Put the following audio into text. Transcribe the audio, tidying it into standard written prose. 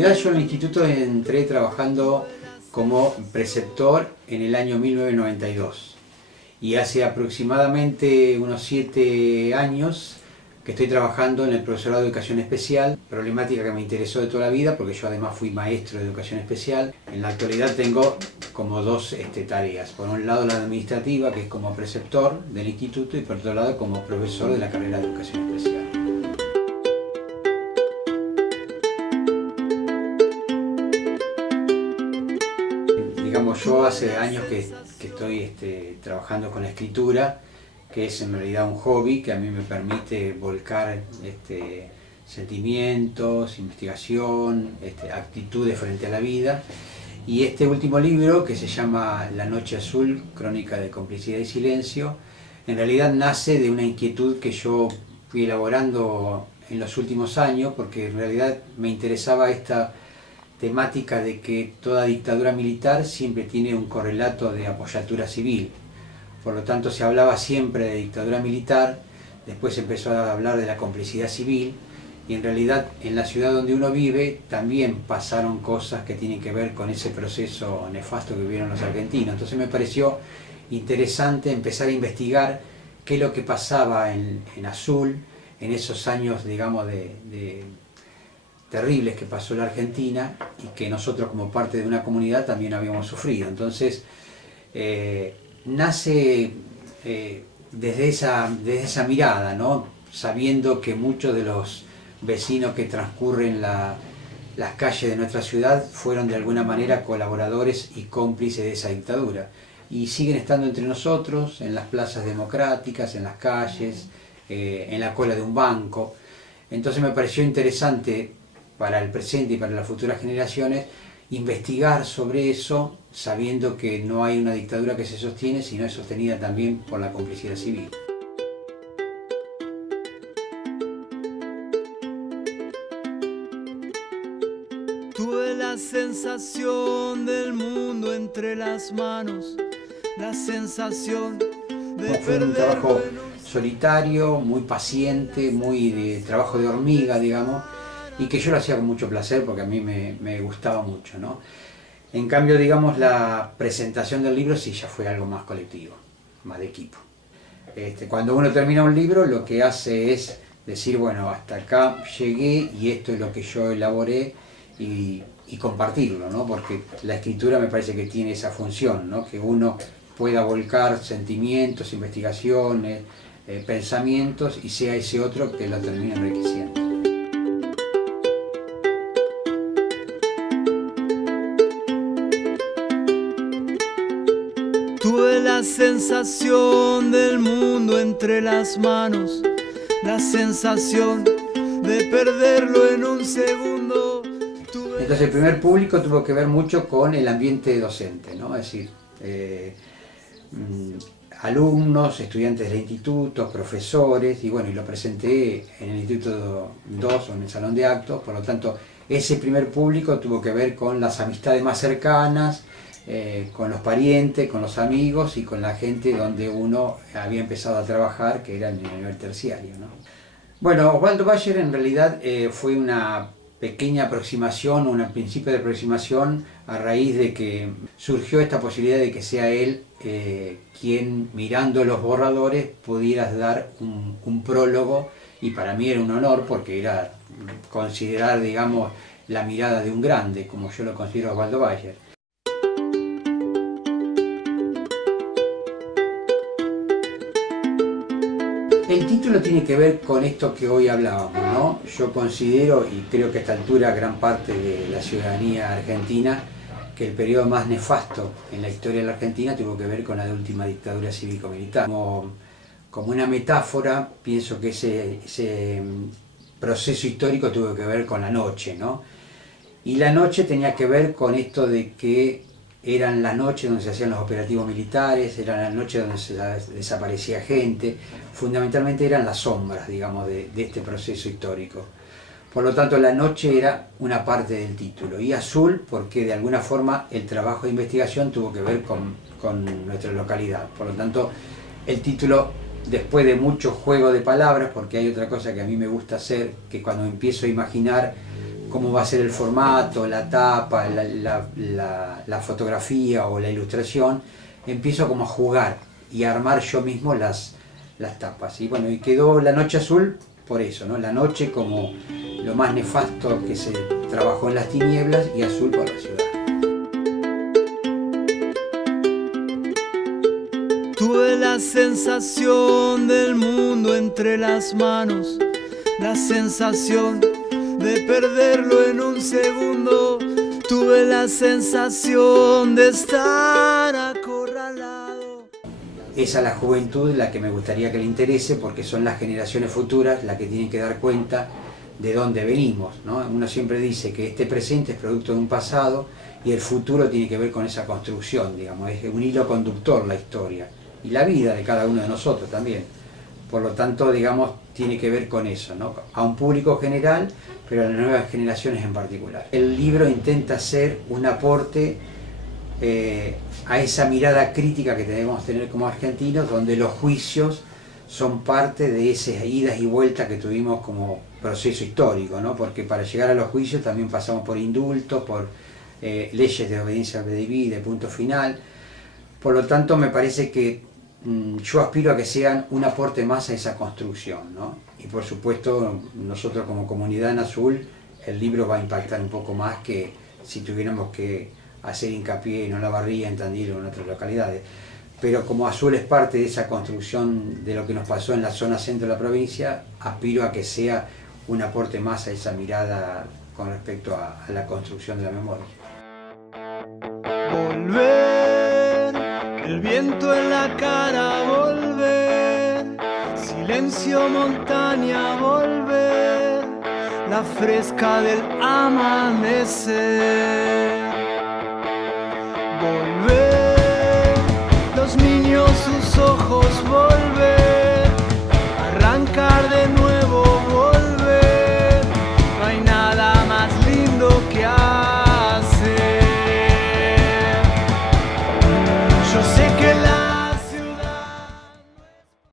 realidad yo en el instituto entré trabajando como preceptor en el año 1992 y hace aproximadamente unos 7 años que estoy trabajando en el profesorado de educación especial, problemática que me interesó de toda la vida porque yo además fui maestro de educación especial. En la actualidad tengo como dos tareas, por un lado la administrativa, que es como preceptor del instituto, y por otro lado como profesor de la carrera de educación especial. Digamos, yo hace años que estoy trabajando con la escritura, que es en realidad un hobby que a mí me permite volcar sentimientos, investigación, actitudes frente a la vida. Y este último libro, que se llama La Noche Azul, Crónica de Complicidad y Silencio, en realidad nace de una inquietud que yo fui elaborando en los últimos años, porque en realidad me interesaba esta temática de que toda dictadura militar siempre tiene un correlato de apoyatura civil. Por lo tanto se hablaba siempre de dictadura militar, después se empezó a hablar de la complicidad civil, y en realidad en la ciudad donde uno vive también pasaron cosas que tienen que ver con ese proceso nefasto que vivieron los argentinos. Entonces me pareció interesante empezar a investigar qué es lo que pasaba en Azul, en esos años, digamos, terribles que pasó la Argentina y que nosotros como parte de una comunidad también habíamos sufrido. Entonces nace desde esa mirada, ¿no? Sabiendo que muchos de los vecinos que transcurren las calles de nuestra ciudad fueron de alguna manera colaboradores y cómplices de esa dictadura y siguen estando entre nosotros en las plazas democráticas, en las calles, en la cola de un banco. Entonces me pareció interesante para el presente y para las futuras generaciones investigar sobre eso, sabiendo que no hay una dictadura que se sostiene, sino es sostenida también por la complicidad civil. Tuve la sensación del mundo entre las manos, la sensación de Fue un trabajo solitario, muy paciente, muy de trabajo de hormiga, digamos, y que yo lo hacía con mucho placer porque a mí me gustaba mucho, ¿no? En cambio, digamos, la presentación del libro sí ya fue algo más colectivo, más de equipo. Cuando uno termina un libro, lo que hace es decir, bueno, hasta acá llegué y esto es lo que yo elaboré, y compartirlo, ¿no? Porque la escritura me parece que tiene esa función, ¿no? Que uno pueda volcar sentimientos, investigaciones, pensamientos, y sea ese otro que lo termine enriqueciendo. Tuve la sensación del mundo entre las manos, la sensación de perderlo en un segundo. Entonces el primer público tuvo que ver mucho con el ambiente docente, ¿no? Es decir, alumnos, estudiantes del instituto, profesores, y bueno, y lo presenté en el Instituto 2 o en el Salón de Actos. Por lo tanto, ese primer público tuvo que ver con las amistades más cercanas, con los parientes, con los amigos y con la gente donde uno había empezado a trabajar, que era en el nivel terciario, ¿no? Bueno, Osvaldo Bayer en realidad fue una pequeña aproximación, un principio de aproximación a raíz de que surgió esta posibilidad de que sea él quien, mirando los borradores, pudiera dar un prólogo, y para mí era un honor porque era considerar, digamos, la mirada de un grande, como yo lo considero Osvaldo Bayer. El título tiene que ver con esto que hoy hablábamos, ¿no? Yo considero, y creo que a esta altura gran parte de la ciudadanía argentina, que el periodo más nefasto en la historia de la Argentina tuvo que ver con la última dictadura cívico-militar. Como una metáfora, pienso que ese proceso histórico tuvo que ver con la noche, ¿no? Y la noche tenía que ver con esto de que eran las noches donde se hacían los operativos militares, eran las noches donde se desaparecía gente, fundamentalmente eran las sombras, digamos, de este proceso histórico. Por lo tanto, la noche era una parte del título, y azul porque de alguna forma el trabajo de investigación tuvo que ver con nuestra localidad. Por lo tanto, el título, después de mucho juego de palabras, porque hay otra cosa que a mí me gusta hacer, que cuando empiezo a imaginar cómo va a ser el formato, la tapa, la fotografía o la ilustración, empiezo como a jugar y a armar yo mismo las tapas. Y bueno, y quedó La Noche Azul por eso, ¿no? La noche como lo más nefasto que se trabajó en las tinieblas y azul por la ciudad. Tuve la sensación del mundo entre las manos, la sensación de perderlo en un segundo. Tuve la sensación de estar acorralado. Es a la juventud la que me gustaría que le interese, porque son las generaciones futuras las que tienen que dar cuenta de dónde venimos, ¿no? Uno siempre dice que este presente es producto de un pasado y el futuro tiene que ver con esa construcción, digamos, es un hilo conductor la historia y la vida de cada uno de nosotros también. Por lo tanto, digamos, tiene que ver con eso, ¿no? A un público general, pero a las nuevas generaciones en particular. El libro intenta ser un aporte a esa mirada crítica que debemos tener como argentinos, donde los juicios son parte de esas idas y vueltas que tuvimos como proceso histórico, ¿no? Porque para llegar a los juicios también pasamos por indultos, por leyes de obediencia debida, de punto final. Por lo tanto, me parece que yo aspiro a que sean un aporte más a esa construcción, ¿no? Y por supuesto, nosotros como comunidad en Azul, el libro va a impactar un poco más que si tuviéramos que hacer hincapié en Olavarría, en Tandil o en otras localidades. Pero como Azul es parte de esa construcción de lo que nos pasó en la zona centro de la provincia, aspiro a que sea un aporte más a esa mirada con respecto a la construcción de la memoria. Volver, el viento en la cara, volver, silencio montaña, volver, la fresca del amanecer.